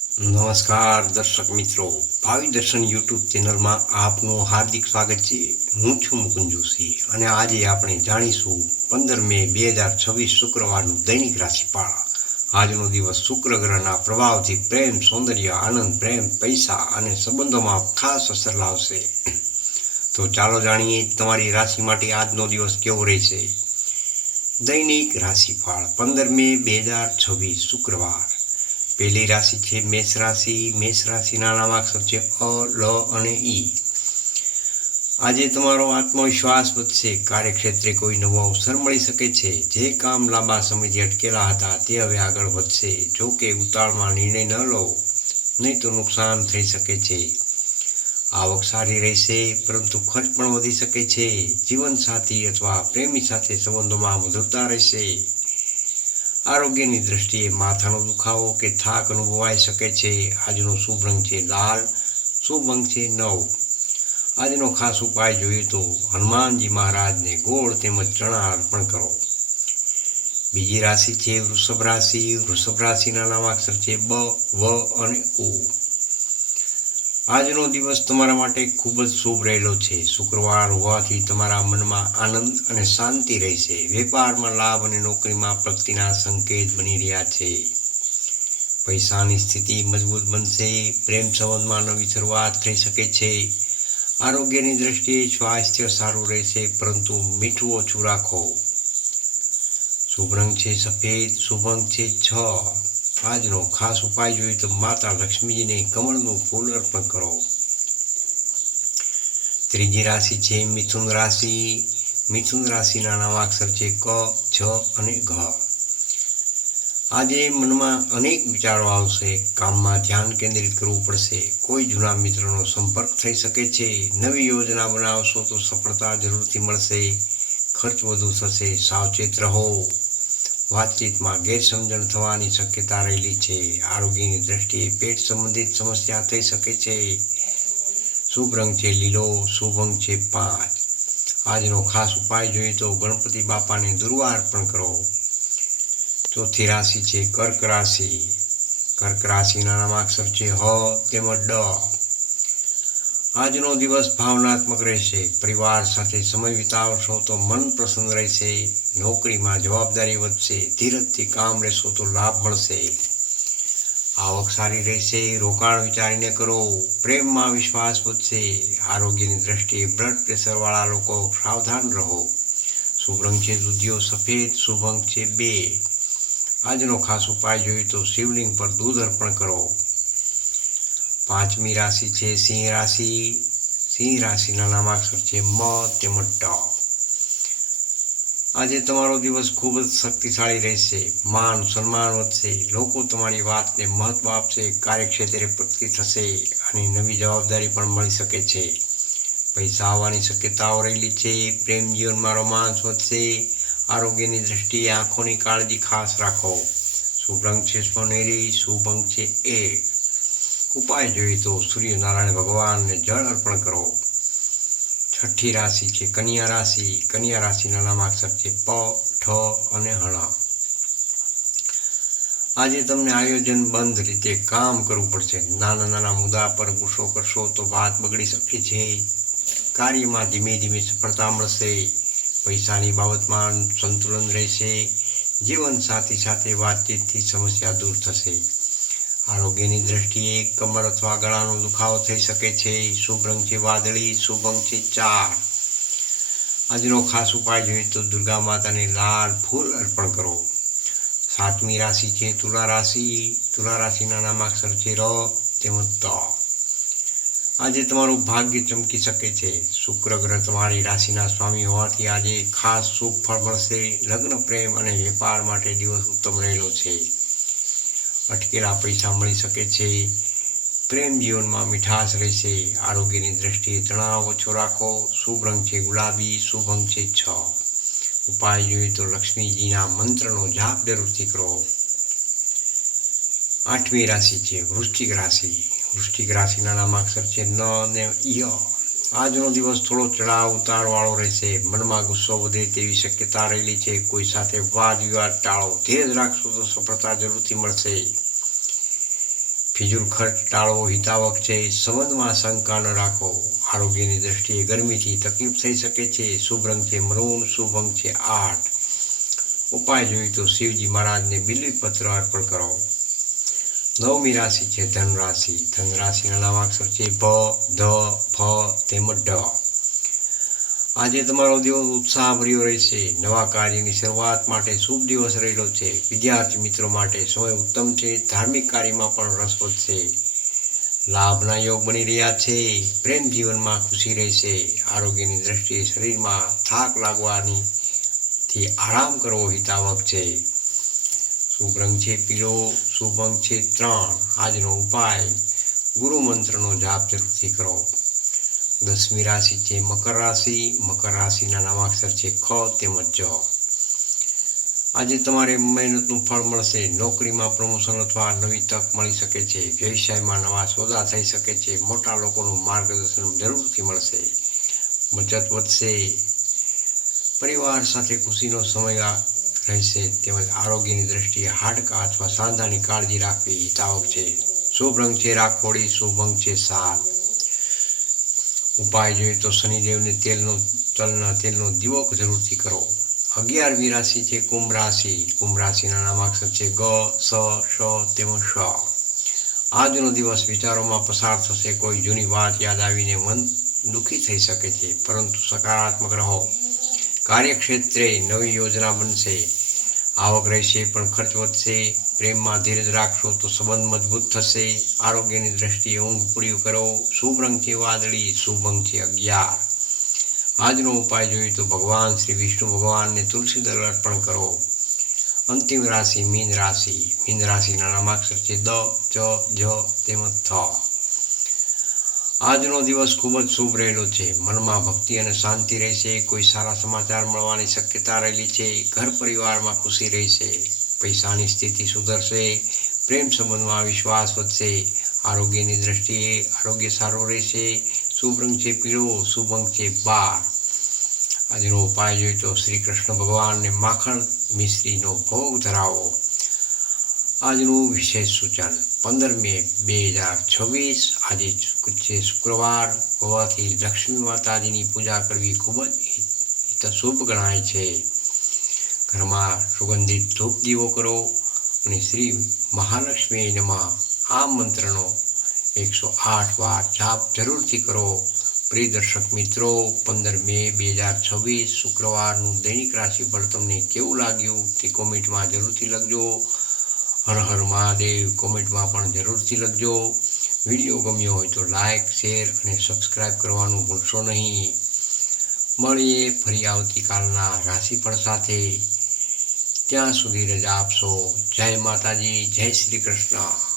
નમસ્કાર દર્શક મિત્રો, ભાવિ દર્શન યુટ્યુબ ચેનલમાં આપનું હાર્દિક સ્વાગત છે. હું છું મુકુંદ જોશી અને આજે આપણે જાણીશું 15 મે 2026 શુક્રવારનું દૈનિક રાશિફળ. આજનો દિવસ શુક્ર ગ્રહના પ્રભાવથી પ્રેમ, સૌંદર્ય, આનંદ, પ્રેમ, પૈસા અને સંબંધોમાં ખાસ અસર લાવશે. તો ચાલો જાણીએ તમારી રાશિ માટે આજનો દિવસ કેવો રહેશે. દૈનિક રાશિફળ 15 મે 2026 શુક્રવાર. પહેલી રાશિ છે મેષ રાશિ. મેષ રાશિના નામાક્ષર છે અ, લ અને ઈ. આજે તમારો આત્મવિશ્વાસ વધશે. કાર્યક્ષેત્રે કોઈ નવો અવસર મળી શકે છે. જે કામ લાંબા સમયથી અટકેલા હતા તે હવે આગળ વધશે. જો કે ઉતાવળમાં નિર્ણય ન લો, નહીં તો નુકસાન થઈ શકે છે. આવક સારી રહેશે, પરંતુ ખર્ચ પણ વધી શકે છે. જીવનસાથી અથવા પ્રેમી સાથે સંબંધોમાં મધુરતા રહેશે. આરોગ્યની દ્રષ્ટિએ માથાનો દુખાવો કે થાક અનુભવાઈ શકે છે. આજનો શુભ રંગ છે લાલ, શુભ અંક છે 9. આજનો ખાસ ઉપાય જોઈએ તો હનુમાનજી મહારાજને ગોળ તેમજ ચણા અર્પણ કરો. બીજી રાશિ છે વૃષભ રાશિ. વૃષભ રાશિના નામાક્ષર છે બ, વ અને ઉ. આજનો દિવસ તમારા માટે ખૂબ જ શુભ રહેલો છે. શુક્રવાર હોવાથી તમારા મનમાં આનંદ અને શાંતિ રહેશે. વેપારમાં લાભ અને નોકરીમાં પ્રગતિના સંકેત બની રહ્યા છે. પૈસાની સ્થિતિ મજબૂત બનશે. પ્રેમ સંબંધમાં નવી શરૂઆત થઈ શકે છે. આરોગ્યની દ્રષ્ટિએ સ્વાસ્થ્ય સારું રહેશે, પરંતુ મીઠું ઓછું રાખો. શુભ રંગ છે સફેદ, શુભ અંક છે 6. આજનો ખાસ ઉપાય જોઈએ તો માતા લક્ષ્મીજીને કમળનું ફૂલ અર્પણ કરો. ત્રીજી રાશિ છે મિથુન રાશિ. મિથુન રાશિના નામાક્ષર છે ક, છ અને ઘ. આજે મનમાં અનેક વિચારો આવશે. કામમાં ધ્યાન કેન્દ્રિત કરવું પડશે. કોઈ જૂના મિત્રનો સંપર્ક થઈ શકે છે. નવી યોજના બનાવશો તો સફળતા જરૂરથી મળશે. ખર્ચ વધુ થશે, સાવચેત રહો. વાતચીતમાં ગેરસમજણ થવાની શક્યતા રહેલી છે. આરોગ્યની દ્રષ્ટિએ પેટ સંબંધિત સમસ્યા થઈ શકે છે. શુભ રંગ છે લીલો, શુભ અંક છે 5. આજનો ખાસ ઉપાય જોઈએ તો ગણપતિ બાપાને દુર્વા અર્પણ કરો. ચોથી રાશિ છે કર્ક રાશિ. કર્ક રાશિના નામાક્ષર છે હ તેમજ ડ. આજનો દિવસ ભાવનાત્મક રહેશે. પરિવાર સાથે સમય વિતાવશો તો મન પ્રસન્ન રહેશે. નોકરીમાં જવાબદારી વધશે. ધીરજથી કામ લેશો તો લાભ મળશે. આવક સારી રહેશે. રોકાણ વિચારીને કરો. પ્રેમમાં વિશ્વાસ વધશે. આરોગ્યની દ્રષ્ટિએ બ્લડ પ્રેશરવાળા લોકો સાવધાન રહો. શુભ રંગ છે દૂધિયો સફેદ, શુભ અંક છે 2. આજનો ખાસ ઉપાય જોઈએ તો શિવલિંગ પર દૂધ અર્પણ કરો. પાંચમી રાશિ છે સિંહ રાશિ. સિંહ રાશિના નામાક્ષર છે મ તેમજ ટ. આજે તમારો દિવસ ખૂબ જ શક્તિશાળી રહેશે. માન સન્માન વધશે. લોકો તમારી વાતને મહત્વ આપશે. કાર્યક્ષેત્રે પ્રગતિ થશે અને નવી જવાબદારી પણ મળી શકે છે. પૈસા આવવાની શક્યતાઓ રહેલી છે. પ્રેમ જીવનમાં રોમાંસ વધશે. આરોગ્યની દ્રષ્ટિએ આંખોની કાળજી ખાસ રાખો. શુભ રંગ છે સોનેરી, શુભ અંક છે 1. ઉપાય જોઈએ તો સૂર્યનારાયણ ભગવાનને જળ અર્પણ કરો. છઠ્ઠી રાશિ છે કન્યા રાશિ. કન્યા રાશિના નામાક્ષર છે પ, ઠ અને હણ. આજે તમને આયોજનબદ્ધ રીતે કામ કરવું પડશે. નાના નાના મુદ્દા પર ગુસ્સો કરશો તો વાત બગડી શકે છે. કાર્યમાં ધીમે ધીમે સફળતા મળશે. પૈસાની બાબતમાં સંતુલન રહેશે. જીવનસાથી સાથે વાતચીતથી સમસ્યા દૂર થશે. આરોગ્યની દ્રષ્ટિએ કમર અથવા ગળાનો દુખાવો થઈ શકે છે. શુભ રંગ છે વાદળી, શુભ અંક છે 4. આજનો ખાસ ઉપાય જોઈએ તો દુર્ગા માતાને લાલ ફૂલ અર્પણ કરો. સાતમી રાશિ છે તુલા રાશિ. તુલા રાશિના નામાક્ષર છે ર તેમજ ત. આજે તમારું ભાગ્ય ચમકી શકે છે. શુક્ર ગ્રહ તમારી રાશિના સ્વામી હોવાથી આજે ખાસ શુભ ફળ મળશે. લગ્ન, પ્રેમ અને વેપાર માટે દિવસ ઉત્તમ રહેલો છે. અટકેલા પૈસા મળી શકે છે. પ્રેમ જીવનમાં મીઠાશ રહેશે. આરોગ્યની દ્રષ્ટિએ તણાવ ઓછો રાખો. શુભ રંગ છે ગુલાબી, શુભ અંક છે 6. ઉપાય જોઈએ તો લક્ષ્મીજીના મંત્રનો જાપ જરૂરથી કરો. આઠમી રાશિ છે વૃશ્ચિક રાશિ. વૃશ્ચિક રાશિના નામાક્ષર છે ન ને ય. આજનો દિવસ થોડો ચડાવ ઉતાર વાળો રહેશે. મનમાં ગુસ્સો વધે તેવી શક્યતા રહેલી છે. કોઈ સાથે વાદ વિવાદ ટાળો. ધીરજ રાખશો તો સફળતા જરૂરથી મળશે. ફિજૂલ ખર્ચ ટાળવો હિતાવક છે. સંબંધમાં શંકા ન રાખો. આરોગ્યની દ્રષ્ટિએ ગરમીથી તકલીફ થઈ શકે છે. શુભ રંગ છે મરૂન, શુભ અંક છે 8. ઉપાય જોઈએ તો શિવજી મહારાજને બિલ્વીપત્ર અર્પણ કરો. નવમી રાશિ છે ધન રાશિ. ધન રાશિના નામાક્ષર છે ભ, ધ, ફ તેમજ ઢ. આજે તમારો દિવસ ઉત્સાહભર્યો રહેશે. નવા કાર્યની શરૂઆત માટે શુભ દિવસ રહેલો છે. વિદ્યાર્થી મિત્રો માટે સમય ઉત્તમ છે. ધાર્મિક કાર્યમાં પણ રસ વધશે. લાભના યોગ બની રહ્યા છે. પ્રેમ જીવનમાં ખુશી રહેશે. આરોગ્યની દ્રષ્ટિએ શરીરમાં થાક લાગવાની થી આરામ કરવો હિતાવક છે. શુભ રંગ છે પીળો, શુભ અંક છે 3. આજનો ઉપાય ગુરુ મંત્રનો જાપ જરૂરથી કરો. 10મી રાશિ છે મકર રાશિ. મકર રાશિના નામાક્ષર છે ખ તેમજ જ. આજે તમારે મહેનતનું ફળ મળશે. નોકરીમાં પ્રમોશન અથવા નવી તક મળી શકે છે. વ્યવસાયમાં નવા સોદા થઈ શકે છે. મોટા લોકોનું માર્ગદર્શન જરૂરથી મળશે. બચત વધશે. પરિવાર સાથે ખુશીનો સમય રહેશે. તેમજ આરોગ્યની દ્રષ્ટિએ હાડકાં અથવા સાંધાની કાળજી રાખવી હિતાવક છે. શુભ રંગ છે રાખોડી, શુભ અંક છે 7. ઉપાય જોઈએ તો શનિદેવને તલના તેલનો દીવો જરૂરથી કરો. 11મી રાશિ છે કુંભ રાશિ. કુંભ રાશિના નામાક્ષર છે ગ, સ, શ તેમજ શ. આજનો દિવસ વિચારોમાં પસાર થશે. કોઈ જૂની વાત યાદ આવીને મન દુઃખી થઈ શકે છે, પરંતુ સકારાત્મક રહો. કાર્યક્ષેત્રે નવી યોજના બનશે. આવક રહેશે પણ ખર્ચ વધશે. પ્રેમમાં ધીરજ રાખશો તો સંબંધ મજબૂત થશે. આરોગ્યની દ્રષ્ટિએ ઊંઘ પૂરી કરો. શુભ રંગ છે વાદળી, શુભ અંક છે 11. આજનો ઉપાય જોઈએ તો ભગવાન શ્રી વિષ્ણુ ભગવાનને તુલસી દળ અર્પણ કરો. અંતિમ રાશિ મીન રાશિ. મીન રાશિના નામાક્ષર છે દ, ચ, જ તેમજ થ. આજનો દિવસ ખૂબ જ શુભ રહેલો છે. મનમાં ભક્તિ અને શાંતિ રહેશે. કોઈ સારા સમાચાર મળવાની શક્યતા રહેલી છે. ઘર પરિવારમાં ખુશી રહેશે. પૈસાની સ્થિતિ સુધરશે. પ્રેમ સંબંધમાં વિશ્વાસ વધશે. આરોગ્યની દ્રષ્ટિએ આરોગ્ય સારું રહેશે. શુભ રંગ છે પીળો, શુભ અંક છે 12. આજનો ઉપાય જોઈએ તો શ્રી કૃષ્ણ ભગવાનને માખણ મિશ્રીનો ભોગ ધરાવો. આજનું વિશેષ સૂચન 15 મે 2026. આજે છે શુક્રવાર હોવાથી લક્ષ્મી માતાજીની પૂજા કરવી ખૂબ જ શુભ ગણાય છે. ઘરમાં સુગંધિત ધૂપ દીવો કરો અને શ્રી મહાલક્ષ્મી નમઃ આ મંત્રનો 108 વાર જાપ જરૂરથી કરો. પ્રિય દર્શક મિત્રો, 15 મે 2026 શુક્રવારનું દૈનિક રાશિફળ તમને કેવું લાગ્યું તે કોમેન્ટમાં જરૂરથી લખજો. હર હર મહાદેવ કોમેન્ટમાં પણ જરૂરથી લખજો. વિડીયો ગમ્યો હોય તો લાઇક, શેર અને સબસ્ક્રાઈબ કરવાનું ભૂલશો નહીં. મળીએ ફરી આવતીકાલના રાશિફળ સાથે. ત્યાં સુધી રજા આપશો. જય માતાજી, જય શ્રી કૃષ્ણ.